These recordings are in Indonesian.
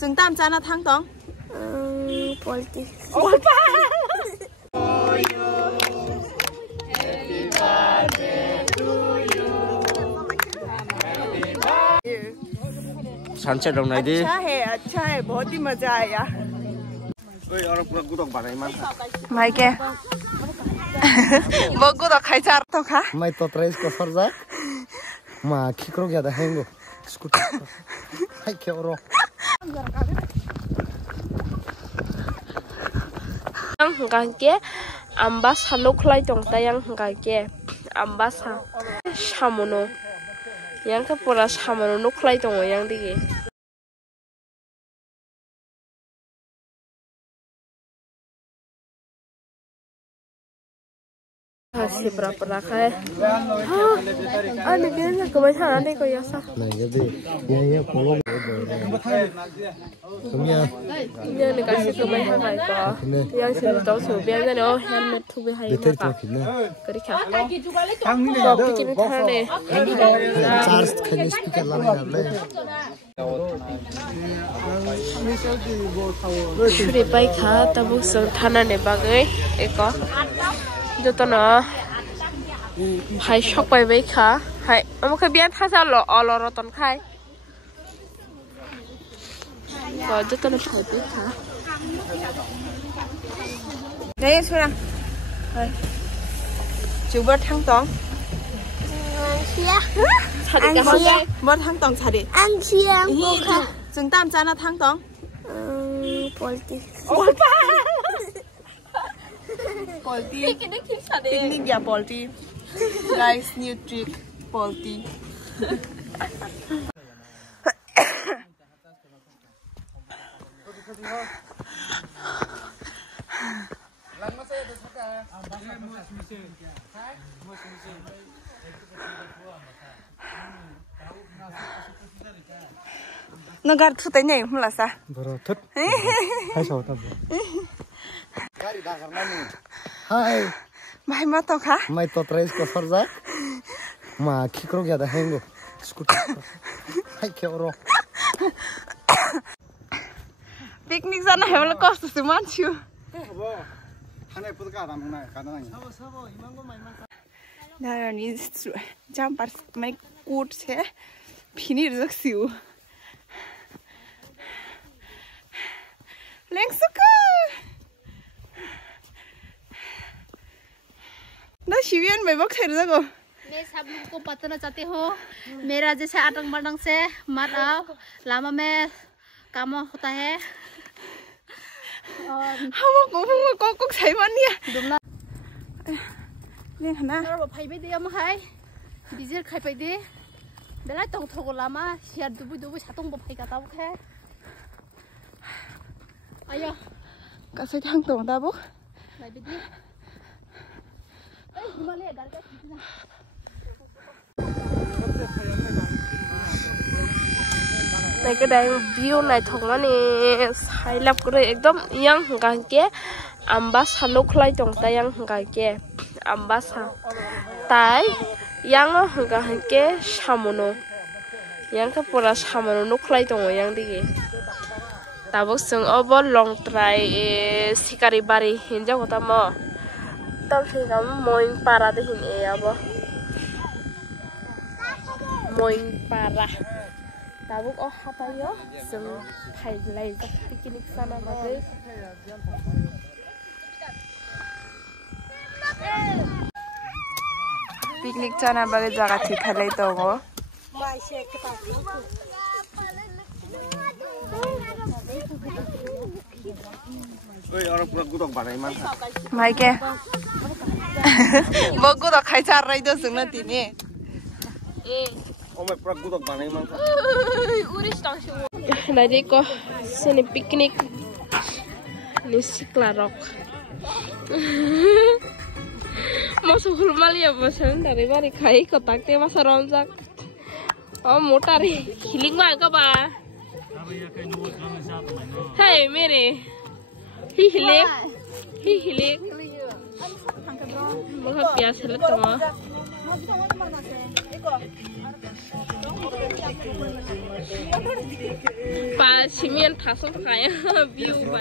Chúng ta chana thang tong. Polti. Sunset dong này đi. अच्छा है बहुत ही मजा आया. Ôi, orang pura gutok banai man. Mai ke? Mau gutok khai char to kha? Mai to trace ko farza. Ma kikro gya da hengo. Scooter. Hai ke oro. Yang hengkang ke ambas haluk lai tong tayang hengkang ke ambas ha samono. Yang ke pura samono nuk lai tong yang dige. Masih berapa rakai? Ada gini kebanyakan ada kau yasa. Nah jadi ya kolom. Kemia. Ini dikasih kebanyakan kau. Yang sini tahu sebenarnya oh yang itu behaya. Betul tuh kita. Kerja. Kau bikin thane. Charge kini speaker lama nable. Sudah baik ha, tapi thana ne bagai eko. Joto na hai shock bai bai kha hai amka bian tha sa lo olo roton khai ko joto na thai bai kha Đấy xuống nào. Chú bớt thang tong. Ăn chia. Bớt thang tong chả đi. Ăn chia. Chúng ta chana thang tong. Polti. Polti. Picnic ya polti. Guys, new trick polti. Nó gạt thu tới nhảy không là sao? Bro, thất. Hai số tao. Hai. Mai mà tao khá. Mai to trace ko farza. Ma kikro gya da hengo. Scooter. Hai ke oro. Picnic ra này mà nó có sự mát chưa? Đây là ní jam par mấy cút thế. Pini rất xíu. Leng suka. ना शिवियन में बक थे रहा को मैं सब लोग को बताना चाहती हूँ मेरा जैसे आतंक बंदंग से मत आओ लामा में काम होता है हम को सही मानिए दुमला ले ना और भाई भी दिया महाई बिजर खाई पे दे बेला तंग थोको लामा शेयर दुबु सातों बफाई का ताऊ है आया कैसे थंग तो दाबो भाई भी दे हिमालय डाल के này cái đây view này thong nó nè sai lap cái एकदम yang hengkang ke ambas haluk lai tong tayang hengkang ke ambas ha tai yang hengkang ke samono yang ke pura samono nuk lai tong yang dige tabok sung obo long try sikari bari hinja kota mo tang sing kam moing para de hin e abo moing para tabuk oh apa yo sung thai lai jak picnic sana mate picnic chana bage jaga thi thalai to go Ôi, orang pura gutok banai man. mai ke mo gutok khai char rai do sung na ti ni Omai pura gutok banai man. này đi co sini picnic ni siklarok masuk rumah lihat bosan dari bari kai kotak te masa ronjak oh motor healing mah ka ba hey mere hihilik mga biasa lang tama 把前面爬上海呀 view 吧。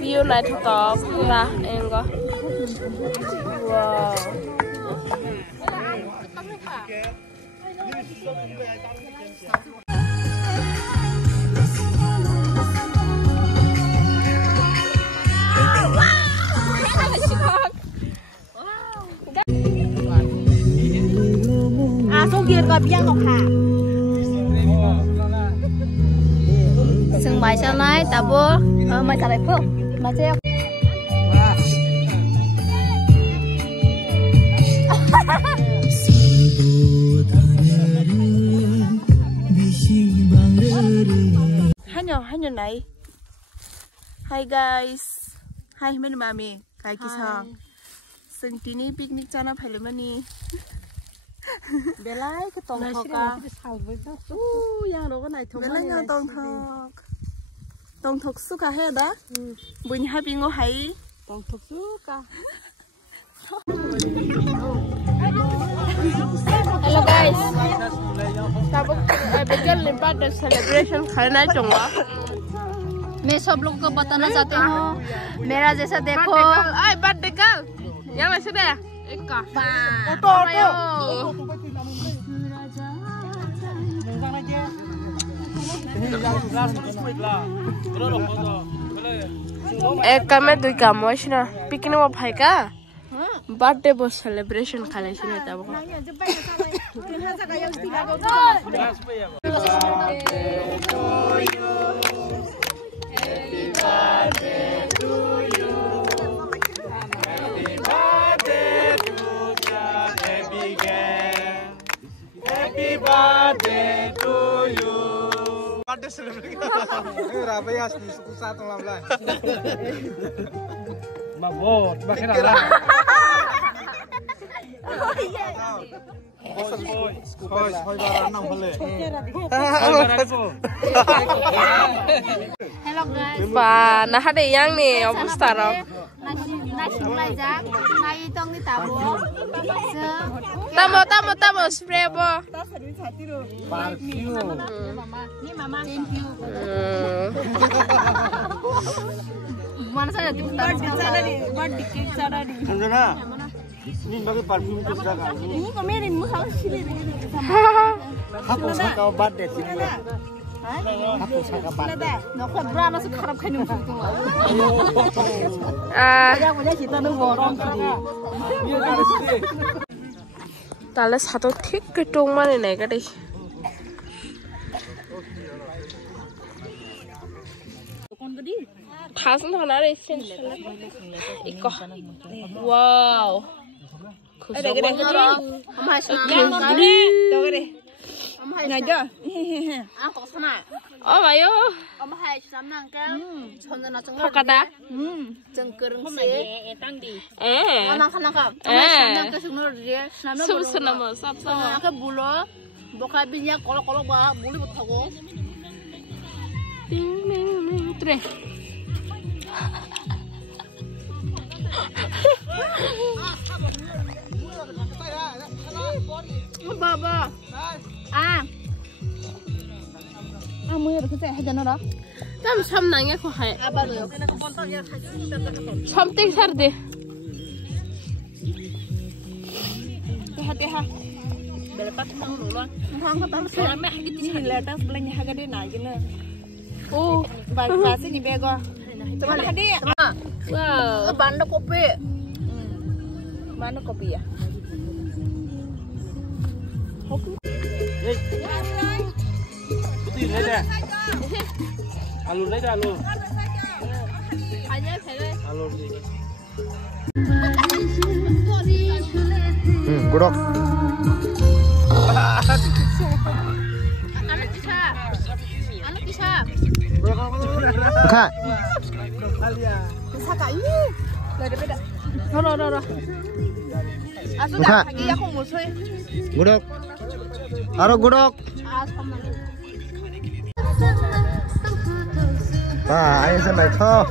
view này thật tốt là em có wow Số kia còn biang ngọc hà. Sừng bài sao này, ta bố, mày sao lại phương, mày chơi. Hai nhỏ này. Hi guys. Hi mấy mami, cái kia sao? Sừng tini picnic chana phải lấy mani. Belai cái tông thọc à? Yang đó cái này thọc Belai yang tông thọc suka hết đó. Bữa nay hai bingo hay. tông thọc suka. hello guys begin the birthday celebration खाना चाहूँगा मैं सब लोग को बताना चाहती हूँ मेरा जैसा देखो birthday girl yang masih deh Eka Eka में दो काम हुआ ना पिकनिक में भाई का birthday बो celebration खाने से नहीं था वो Birthday celebration. Rabai as susah tuh lah. Mabot, makin lah. hello guys Pak, nah ada yang nih, apa sekarang? nasi mulai jak nai tong ni tabu Tamu, spray apa? mama thank you mana saja di Anjana, ini bagi parfum tu sekarang. Ini komerin mu harus sini. Aku suka birthday sini. Aku suka birthday. nó còn bra nó sẽ khắp khai nung tu Tahu satu tik ketung mana nih kadi? Tasan tu mana sih? Iko. Wow. Ada gede gede. mai sana Tahu gede. Ngajar. aku sana Oh ayo. hai sana kan chonda na chong Kata? chong kereng se Eh. anak anak kan sana ke sunu dia sana Susu nama, sab sama. ke bulo boka binya kolo ba buli bothago Tre. Baba. Amu ya betul saya jangan orang. Tam sam nanya kau hai. Apa tu? Kena kau pontok ya. Something sarde. Hati-hati. Belepat mau duluan. Hang ka tam Saya mek gitu sih. letas belanja harga dia naik gini. Oh. Pasti ni bego. Teman hadi. Wow. Banda kopi. Mana kopi ya? Itu ini deh. Alur aja alur. Aja saya. Alur ni. Godok. Anak bisa. Buka. Saka ini. Dah beda. No. Buka. Gudok. Aro gudok. Ayo sampai toh.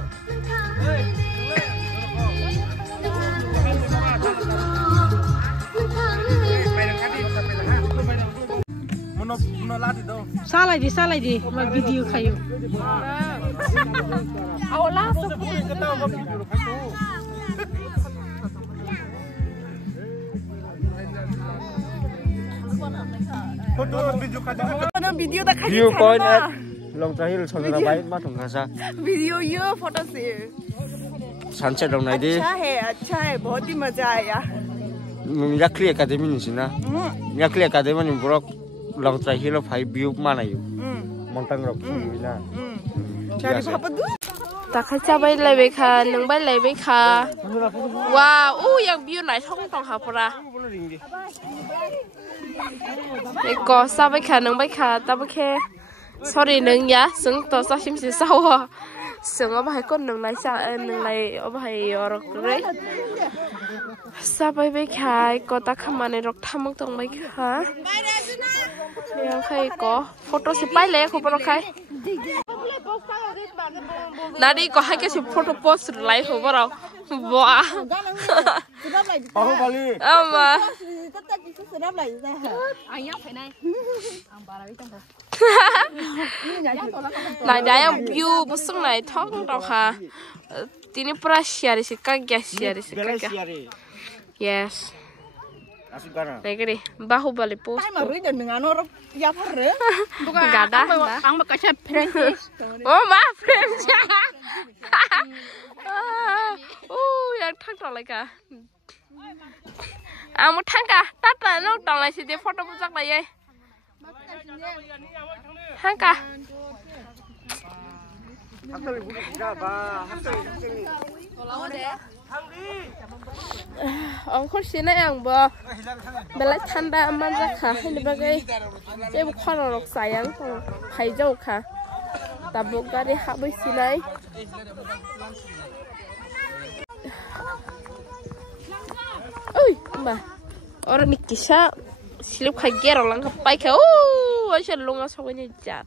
Salah di, mau video kayu. Video tak kasih View point at Long Tahil Sonora Baik Matung Kasa. Video ये फोटो से Sunset dong naik di. अच्छा है बहुत ही मजा आया Yakli Academy ni sini. Yakli Academy ni buruk Long Tahil Five View mana yuk? Montang rock sini. dari apa tuh Takkan cabai lebih kan, neng bay lebih kan. Wow, yang view naik thong tong hapura. Eko cabai kan, neng bay kan, tapi ke sorry neng ya, seng to sa sim si sao. Seng apa hai kon neng naik sa, neng naik apa hai orang kere. Cabai bay kan, eko tak kemana rok tamak tong bay kan. Yang kai ko, foto si bay le aku perlu kai. Nadi ko hai ke si photo post live ho baro. Wah. Bahu balik. Ama. Nah, dia yang view busung naik thong tau ha. Tini pura share si kagak share si kagak. Yes. Lagi ni, bahu balik post. dengan orang ya pare Gak ada. Ang makasya French. Oh maaf, French. Yang thang tau lagi kah? Mau thang kah? Tata nong tau lagi si dia foto puncak lagi. Thang kah? Angkor sini yang bo, belai tanda aman zakah. Ini bagai, saya bukan orang sayang, hai jauh kah? Tabuk gari habis sini. Oi, mbak, orang ni kisah silap kaget orang kepai kah? Asyik lungas awalnya jat.